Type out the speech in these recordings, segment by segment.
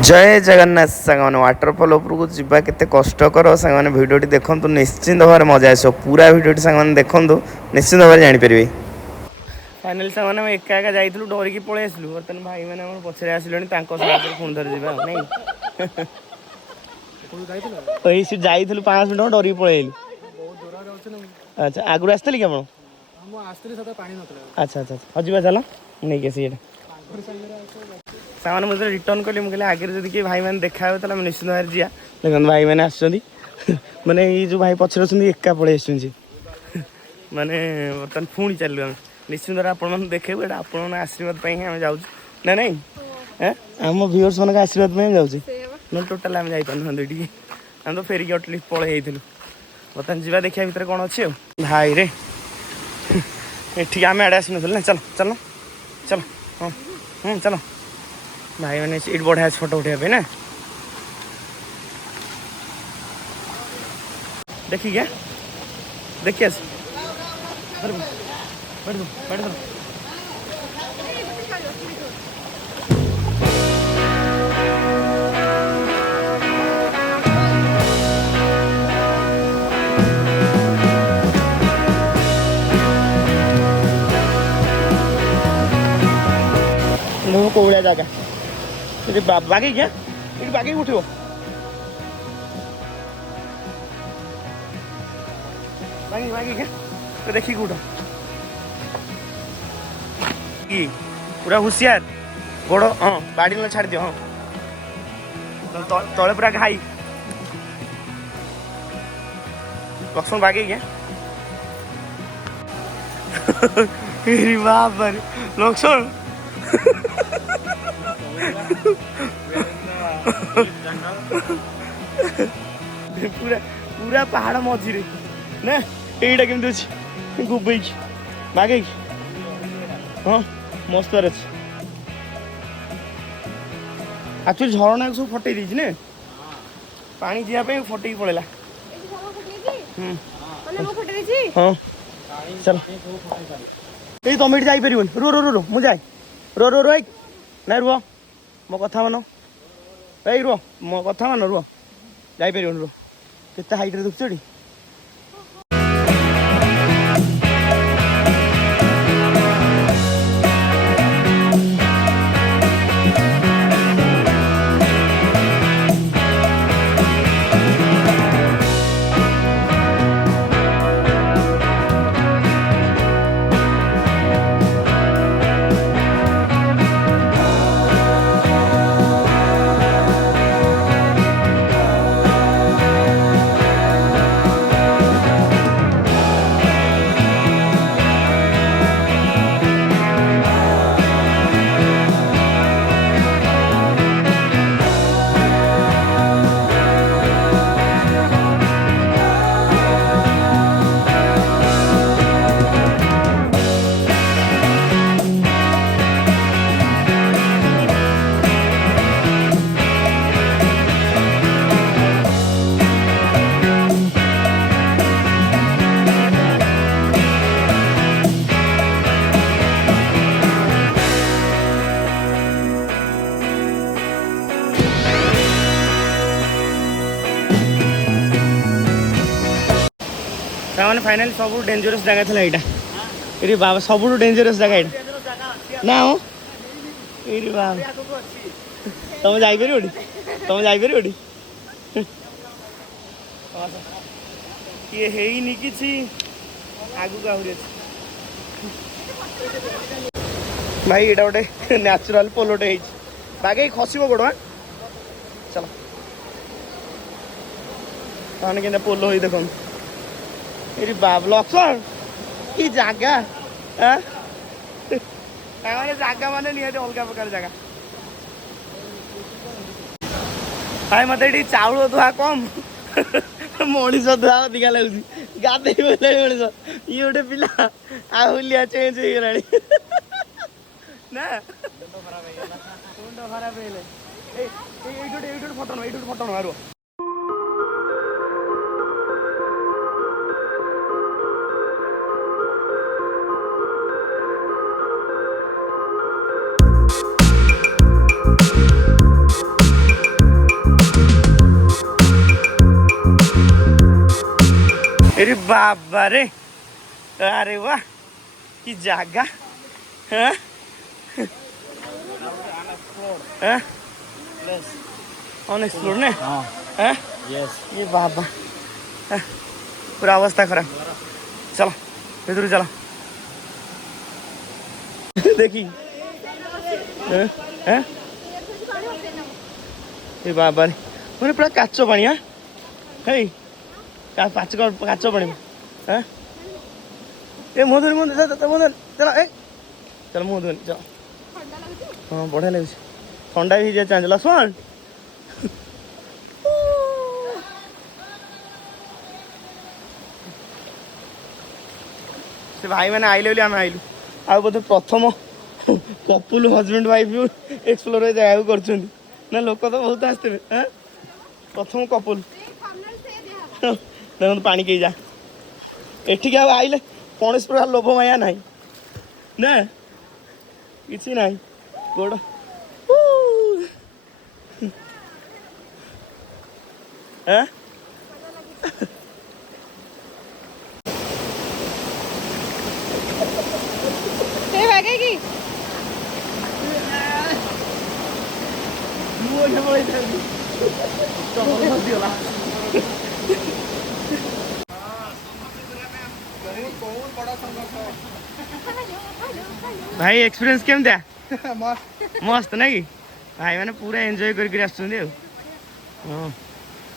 जय जगन्नाथ सांग वाटरफॉल उपरक जावा के कष्टर सांग भिडियो देखु निश्चिंत भाव मजा आस पूरा भिडियो सांग देखु निश्चिंत भाव जापर फाइनाली सांग एका एका जाइलु डरिकी पलि आसलु बर्तमान भाई मैंने पछरे आसिले पुणी थर जावा नहीं जाइलु 5 मिनट डरिकी पलि अच्छा आगुरी आसती कि अच्छा अच्छा हजिबा चल नहीं कैसे सामान मुझे रिटर्न कली मुझे आगे जब कि भाई मैंने देखा हो निश्चित भाव जा देखते भाई मैंने माने ये जो भाई पचर अच्छे एका पलि आस माने बर्तमान पुणी चलू आम निश्चित भाव आप देखे आप आशीर्वाद आम जाऊँ ना नहीं आम व्यूअर्स मान आशीर्वाद में जाऊँ ना टोटाल आम जापारे आम तो फेरिक अटलिस्ट पलि जाइलु बर्तमान जावा देखा भितर कौन अच्छे भाई रे ठीक आम आड़े आस ना चलो चलो चलो हाँ चलो भाई मैंने सीट बढ़िया फोटो उठे ना देखी क्या देखिए कौड़ा जगह बागे क्या ये बागे उठो बागे बागे क्या तो देखिए उठ पूरा हुशियार गोड़ हाँ बाड़ी न छाड़ दियो हाँ तले पूरा घाई लक्ष्मण बागे क्या बाप रे लक्ष्मण पूरा पूरा पहाड़ मझे ना यहीटा केमती अच्छी गुबई बागे हाँ मस्त अच्छे एक्चुअली झरणा सब फटे दी ना पानी जावाई फटे पड़ेगा हाँ चल ये तुम ये जापर रो रो रो रो मुझे रो रो रो ना रुह मो कथा मान এই ରୁହ ମୋ କଥା ମାନ ରୁହ ଯାଇପାରିବନି ରୁହ କେତେ ହାଇଟ୍ରେ ଦେଖୁଛ ଏଠି मैंने फाइनाली सब डेंजरस जगह था यहाँ ये बाबा सब डेंजरस जगह यहाँ ना हो ये बाबा तुम जापर तुम जापर ये है नहीं कि आगू आहरी भाई ये गोटे न्याचुराल पोलोटे बागे खसब गोड़ हाँ चलो मैंने क्या पोलो हो देख ये बाब लक्ष्मण कि जगह जगह मान निहत अलग प्रकार जगह भाई मत चाउल धुआ कम मनीष धुआ अधिका लगुच गाधे बोला मनीष ये गोटे पिला आहुलिया चेंज हो गला ना खराब फटन मार ए बाबा रे अरे वाह कि जगह हाँ अनएक्सप्लोर ने हाँ ये बाबा पूरा अवस्था खराब चलो भीतर चलो देखी ये बाबा रे मैंने पूरा काच पानी हाँ है काच पानी हाँ ए मधुरी मधुरी चलो ए चलो मधुरी चलो हाँ बढ़िया लगे ठंडा भी जाए चांज लक्ष्मण से भाई मैंने आइले बोली आम आइलु आ बोधे प्रथम कपुल हजबैंड वाइफ भी एक्सप्लोर जगह कर ना लोक तो बहुत आसते हाँ प्रथम कपुल देखो पानी कई जा एठिक आइले कौन प्रकार लोभ माया ना ना कि ना गोड़ हाँ भाई एक्सपीरियंस केम था मस्त नहीं भाई मैंने पूरा एंजॉय करके आसुंदी हाँ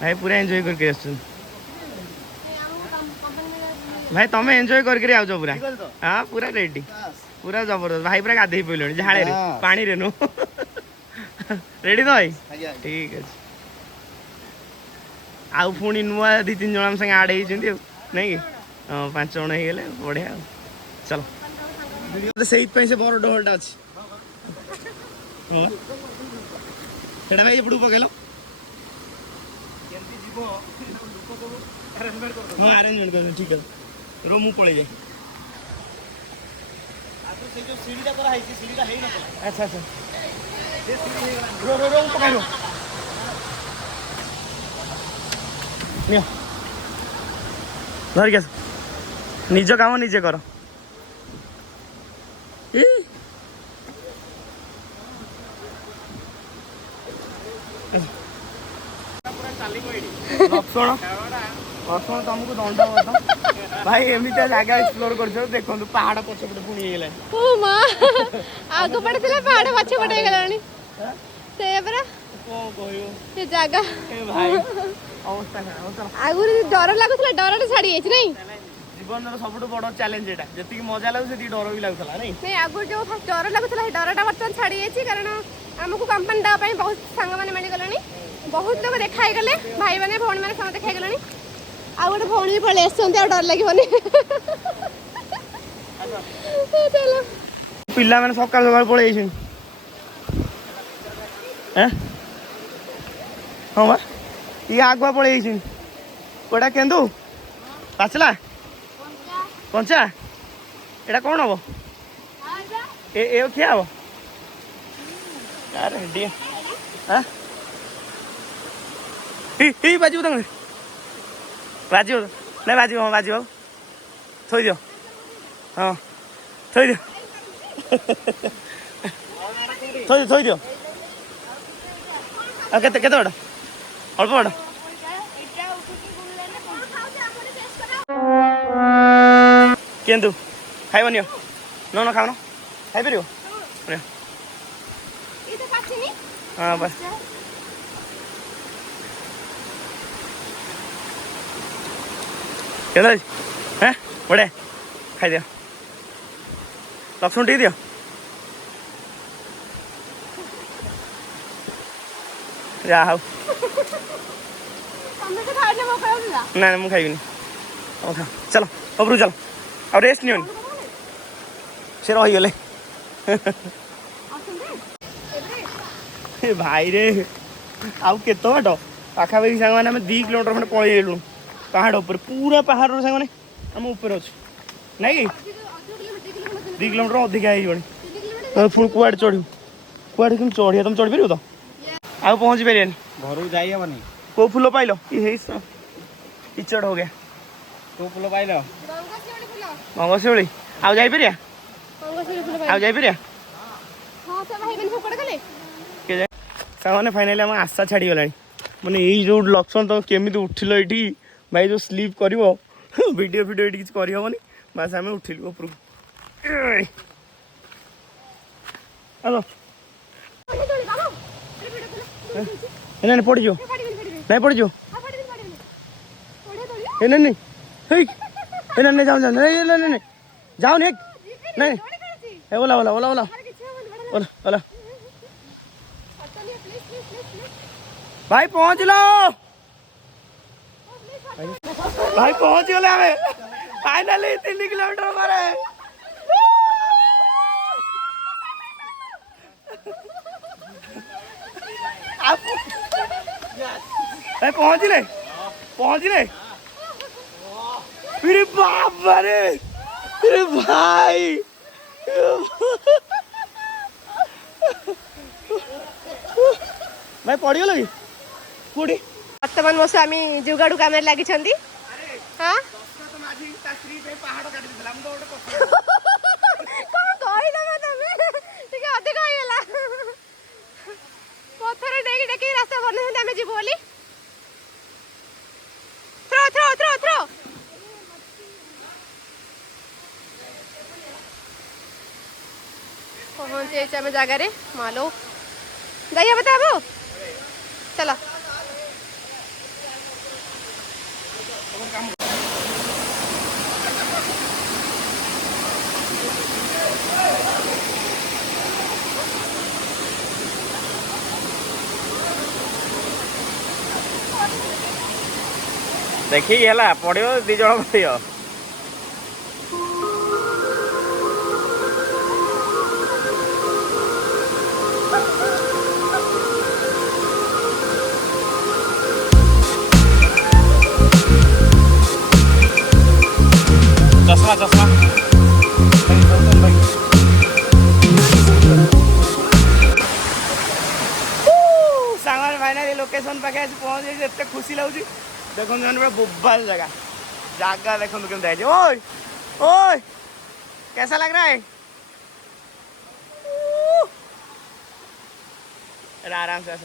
भाई पूरा एंजॉय करके आसुंदी भाई तमें एंजॉय करके आओ पूरा हाँ पूरा रेडी पूरा जबरदस्त भाई पूरा गाधे पड़े झाड़े पानी रे नु रेडी तो भाई ठीक है आउ पुणी नुआ दी तीन जन संगे आड हो नहीं हाँ 5 जन हो गले बढ़िया चलो से बड़ डोहलटा अच्छे भाई एपटू पकेल हाँ आरेंजमेंट कर ठीक है रो मु पड़े जाए अच्छा अच्छा रो रो रो पकाई रो धरिक आस निज काम निजे कर लक्ष्मण लक्ष्मण तुमको दंड भाई एमती जगह एक्सप्लोर कर देखो पहाड़ पछपटे पुणी आग पड़े पहाड़ पछपटे से जगह आगुरी डर लगुला डर छाड़ी नहीं जीवन सब बड़ चैलेंज एटा जति मजा लागु से डर भी लागुला नहीं नहीं आगुरी जो डर लगुला डरटा बर्तमान छाड़ी जाइए कारण आमको कंपनी देवाई बहुत सांग मैंने मिलगलानी बहुत लोग देखाई गले भाई मैंने भौणी मैंने सब देखाई गलानी आ गोटे भौणी भी पड़े आसते डर लगे चलो पिला मैंने सका सका पड़े हाँ बा ये आगुआ पड़े कोटा केन्दु पाचला कंचा एटा कौन हम ए क्या हम अरे डी हाँ बाजू तुम बाजू नहीं बाजू हाँ बाजू थोई दियो हाँ थोई दियो थोई दियो केते केते बड़ा अल्प बड़ा केन्दु खाइबनी न खाओ न खाई पार हाँ बस केन्द्र हाँ बढ़िया खाई दियो लक्ष्मण टी दियो जा हाउ ना मुझे खाइबनी चलो उपरू चलो और रेस्ट नहीं से रहीगले भाई रे आउ केत बाट पाखापाखि सांग मैंने 2 किलोमीटर मैंने पलू पहाड़ उपर पूरा पहाड़ सांग मैंने आम उपर अच्छे नाई 2 किलोमीटर अधिका हो पुणी कुआड़े चढ़ू कुआड़े कि चढ़िया तुम चढ़ी पार तो आउ पहुँची पारे घर जाइबनी कौ फूल पाइल इचड़ हो गया କୋଉ ଫୁଲ ପାଇଲ? ଗଙ୍ଗଶିଉଳି ଫୁଲ। ଗଙ୍ଗଶିଉଳି। ଆଉ ଯାଇପାରିବା? ଗଙ୍ଗଶିଉଳି ଫୁଲ ଆଉ ପାଇଲି। ଯାଇପାରିବା? ହଁ ସେ ଭାଇମାନେ ସେପଟେ ଗଲେ। ସାଙ୍ଗମାନେ ଫାଇନାଲି ଆମ ଆଶା ଛାଡ଼ିଗଲାଣି। ମାନେ ଏଇ ଯେଉଁ ଲକ୍ଷ୍ମଣ ତମେ କେମିତି ଉଠିଲ ଏଇଠି ଭାଇ, ଯେଉଁ ସ୍ଲିପ୍ କରିବ ଭିଡ଼ିଓ ଏଇଠି କିଛି କରିହେବନି। ବାସ୍ ଆମେ ଉଠିଲୁ ଉପରକୁ। ହ୍ୟାଲୋ ନାଇଁ ପଡ଼ିଯିବ, ନାଇଁ ପଡ଼ିଯିବ, ନାଇଁ ନାଇଁ ହେଇ ନାଇଁ ଯାଉ ନାଇଁ ଯାଉନି ନାଇଁ ଓଲା ଓଲା ଓଲା ଓଲା ଓଲା ଓଲା ଭାଇ ପହଞ୍ଚିଲ, ଭାଇ ପହଞ୍ଚିଗଲେ ଆମେ ଫାଇନାଲି 3 କିଲୋମିଟର ପରେ। भाई पहुंचले अरे बाबा रे, अरे भाई भाई पड़गल कि कोड़ी। वर्तमान मो स्वामी जुगाड़ू काम लगी हाँ पथर डेकी रास्ता बनते आम जीव बोली थ्रो थ्रो थ्रो थ्रो पहुंचे आम जगार मालो जाइए बता चलो। देखिए है पड़ो 2 जन पड़ो। चश्मा चश्मा सांग फाइनाली लोकेशन पाखे आज पहुंच जाए एत खुशी लगुच। देखो पूरा बोबाल जगह जगह देखो केमती आई। ओए ओए कैसा लग रहा है? आराम से आस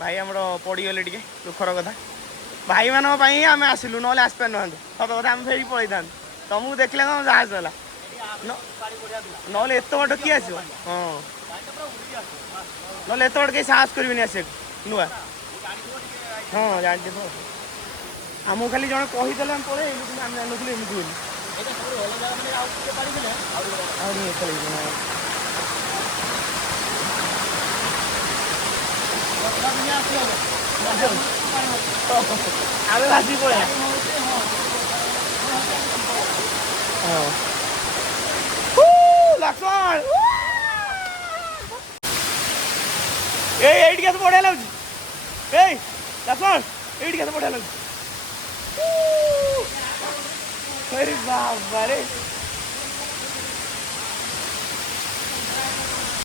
भाई आम पड़गले टे दुखर कथा भाई मान आम आसलु ना आसपार ना सत कथा आम फेरी पलि था तुमको देखले कौन जहाज है ना एत बाट किए आस हाँ ना एत बाट कहीं साहस करेंगे आस नुआ हाँ जानते तो आमको खाली जन कहीदेले आम पलू कि आम जानूँ एमती बोली आगे भाजी पड़ा लक्ष्मण ये बढ़िया लगे लक्ष्मण ये बढ़िया लगे। अरे बाबा रे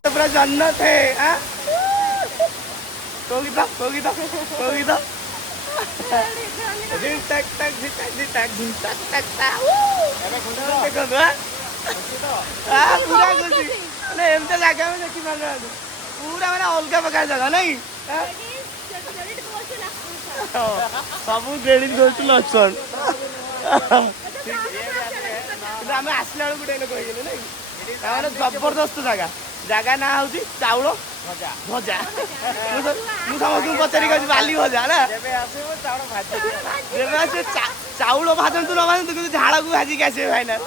पूरा जन्नत है। कोगी तो झिन टक टक झिन टक झिन टक टक टक देखो पूरा खुशी माने एमते जगह में देखि पार पूरा माने अलग प्रकार जगह नहीं सब क्रेडिट गोज टू लक्ष्मण। आम आसला बेलू गोटे लोक हो नहीं जबरदस्त जगह जगह ना हूँ चाउल भजा समस्त पचारि कह बाली भजा ना चाउल भाजतु न भाजतु कि झाड़ को भाजिक आसवे फाइनाल।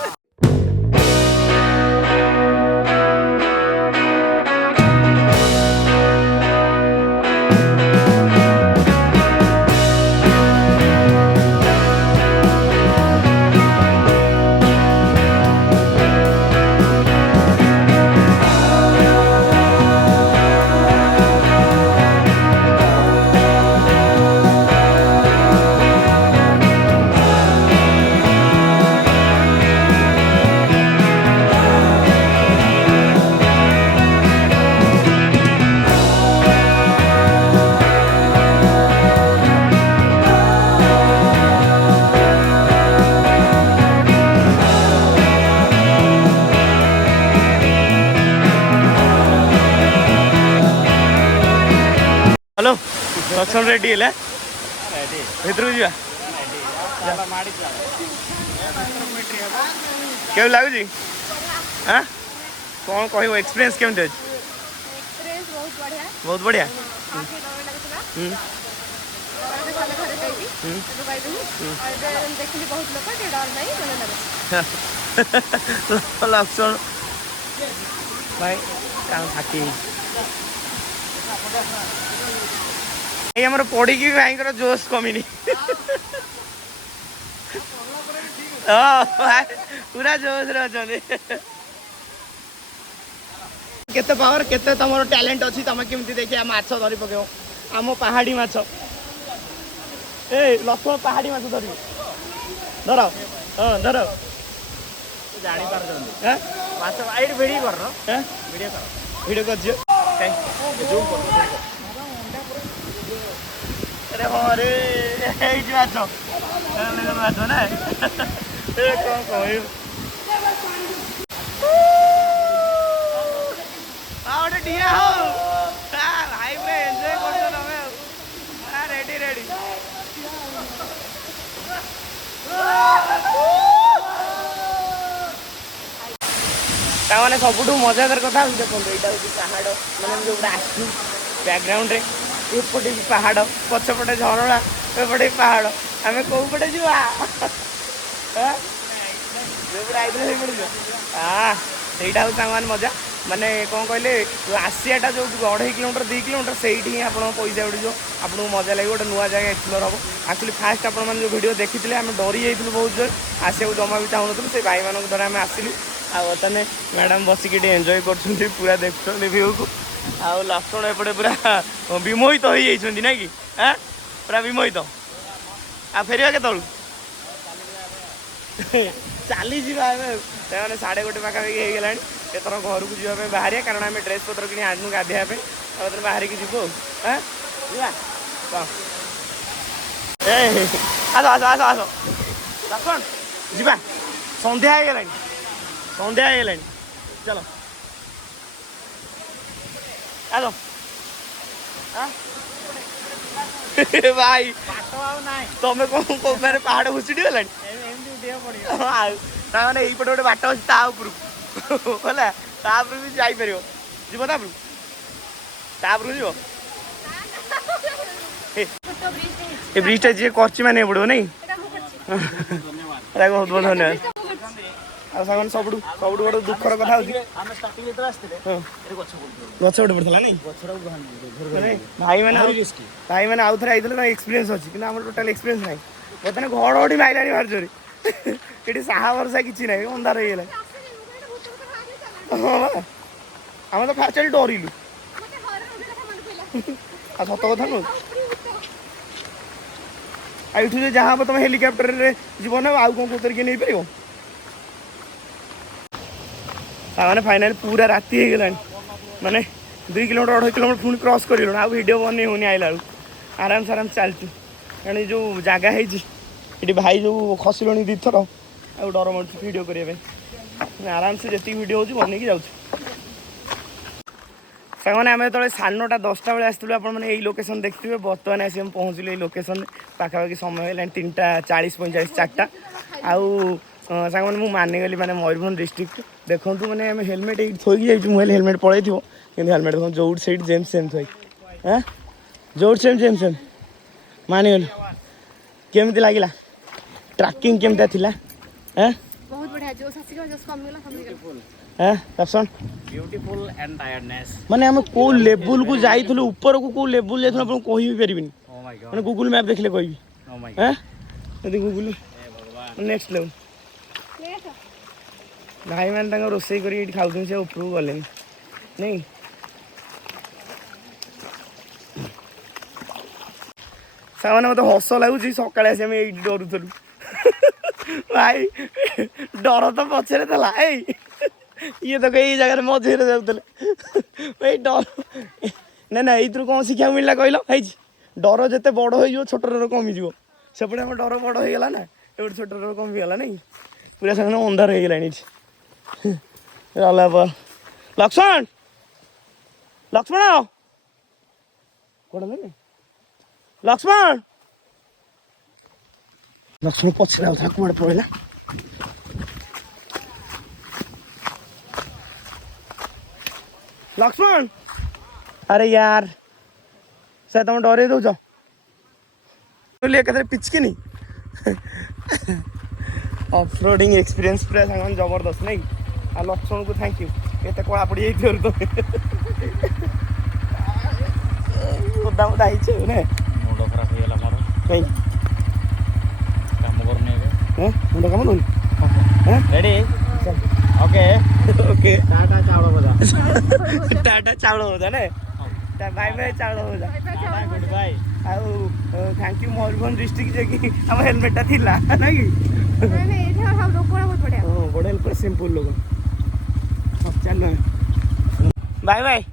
हेलो लक्ष्मण रेडी है भितर जा के लगुच हाँ कौन कह एक्सपीरियंस केमती अच्छे बहुत बढ़िया लक्ष्मण भाई थाकी पढ़ी भाई जोश कमी पूरा जोश रे केते पावर केते तमरो टैलेंट अछि तमे केमती देखिया माछ धरि पकेओ आमो पहाड़ी माछ ए लक्ष्मण पहाड़ी माछ धरि धर हां धर जानि पार जंदी हैं माछ आइड वीडियो कर हैं वीडियो कर जे जूम कर अरे अरे ए माछ ले माछ ना ए कोन कहू डिया हो भाई पूरा एंजॉय करछो तमे हां रेडी रेडी ताने सबुठू मजादार कथा देखो एटा पहाड़ माने जो आसू बैकग्राउंड रे एपटे भी पहाड़ पछपटे झरना एपटे पहाड़ आमे को पटे जीवा हां जो पूरा आइले पड़ो हां एटा हो सामान मजा माने कौन कहले आसियाटा जो 2.5 किलोमीटर 2 किलोमीटर से ही आप पैसा उड़ो आपको मजा लगे गोटे नुआ जगह एक्सप्लोर हम एक्चुअली फास्ट आप वीडियो देखी आम डरी जाइलु बहुत जोर आसिया जमा भी चाहूँ से भाई मान द्वारा आम आसिलु आने मैडम बसिक एंजॉय कर पूरा देखुं व्यू को आउ लक्ष्मण एपटे पूरा विमोहित हो जाइए ना कि हाँ पूरा विमोहित आ फेर के चली जा 1:30 पाखापाखि हो गला एथर घर को जावाई बाहर कारण आम ड्रेस पत्र कि आनू गाधेवाई बाहर की जीव हाँ आस आस आस आस लक्ष्मण जा संध्या हो गला चलो आस भाई तुम कौन मैंने पहाड़ घुषुटी गला मैंने यहीपटे गोटे बाट अच्छी तापर भी जापर जीव तापर जीव ये ब्रिजटा जी कर माने पड़ो नहीं बहुत बहुत धन्यवाद आ सब बड़ दुखर कथा गछ गोटे पड़ता नहीं भाई मैंने आउ थे आई एक्सपीरियंस अच्छी कि टोटाल एक्सपीरियंस ना बर्तमान घड़घड़ी माइलानी बाहर जोरी ये साहा भरसा कि ना अंधार हो गला हाँ आम तो फास्ट डरलु आ सत कथा नु ये जहाँ हम तुम हेलिकप्टर जीव ना आउ कौन कौन नहीं पार मैंने फाइनाल पूरा राति हो गला माने 2 किलोमीटर 2.5 किलोमीटर पुणी क्रॉस कर वीडियो बन होनी आइला आराम से चलचु कारण जो जगह है भाई जो खसल 2 थर आ डर मार वीडियो करने आराम से जी वीडियो हो बनई जाऊँ सामने आम जो 10:30 बेले आसलु आपने लोकेशन देखते बर्तमान आसी हम पहुँचलु लोकेशन पाखापाखि समय है 3:40-45 4टा आउ सांग मैंने मुझे मानिगली मैंने मयूरभंज डिस्ट्रिक्ट देखो मैंने आम हेलमेट ये थोक जाइए हेलमेट पड़े थो कि हेलमेट देखो जो सैड जेम सेम थोक हाँ जो सेम सेम मानिगल केमती लगे ट्रैकिंग केमता थिला हाँ बहुत बढ़िया जो सासिका जस कम गेला कम गेला हाँ दर्शन ब्यूटीफुल एंड टायर्डनेस माने हम को लेवल को जाइथलो ऊपर को लेवल जाइथलो आपण कहि भी परिबिनी ओ माय गॉड माने गूगल मैप देखले कहबी ओ माय हां गॉड यदि गूगल हे भगवान नेक्स्ट लेवल भाई मैंने तंग रोसई करी खाऊ से ऊपर गले नहीं सामने मत हस लगुच सका ये डरुलु भाई डर तो पचर था ये तो कई जगह मझे जाते डर ना ये कौन शिक्षा मिलला कहल डर जिते बड़ हो छोट डर कमिज सेपटे आम डर बड़ हो गला ना ये छोट डर कमिगला नहीं पूरा से अंधार हो गला लक्ष्मण लक्ष्मण कौन नहीं लक्ष्मण लक्ष्मण पछरा था कुआड़े पड़ेला लक्ष्मण अरे यार सर तुम डरे दौच पिचकी नहीं ऑफरोडिंग एक्सपीरियंस पूरा सामान जबरदस्त नहीं आ लक्ष्मण को थैंक यू ये कला पड़ी जाइए तो मुद्दा मुद्दा ने मुंड खराब हो गला मोर कहीं काम करने हैं मुंड काम नहीं रेडी ओके ओके टाटा चावल बजा टाटा चावल होता ने बाय बाय चावल होता टाटा गुड बाय आउ थैंक यू मयूरभंज डिस्ट्रिक्ट जे कि हम हेलमेट ता थिला ना कि नहीं एठे हम लोग बहुत बढ़िया बड़े हेल्पर सिंपल लोग चल बाय बाय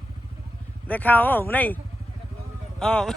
देखा हो नहीं हाँ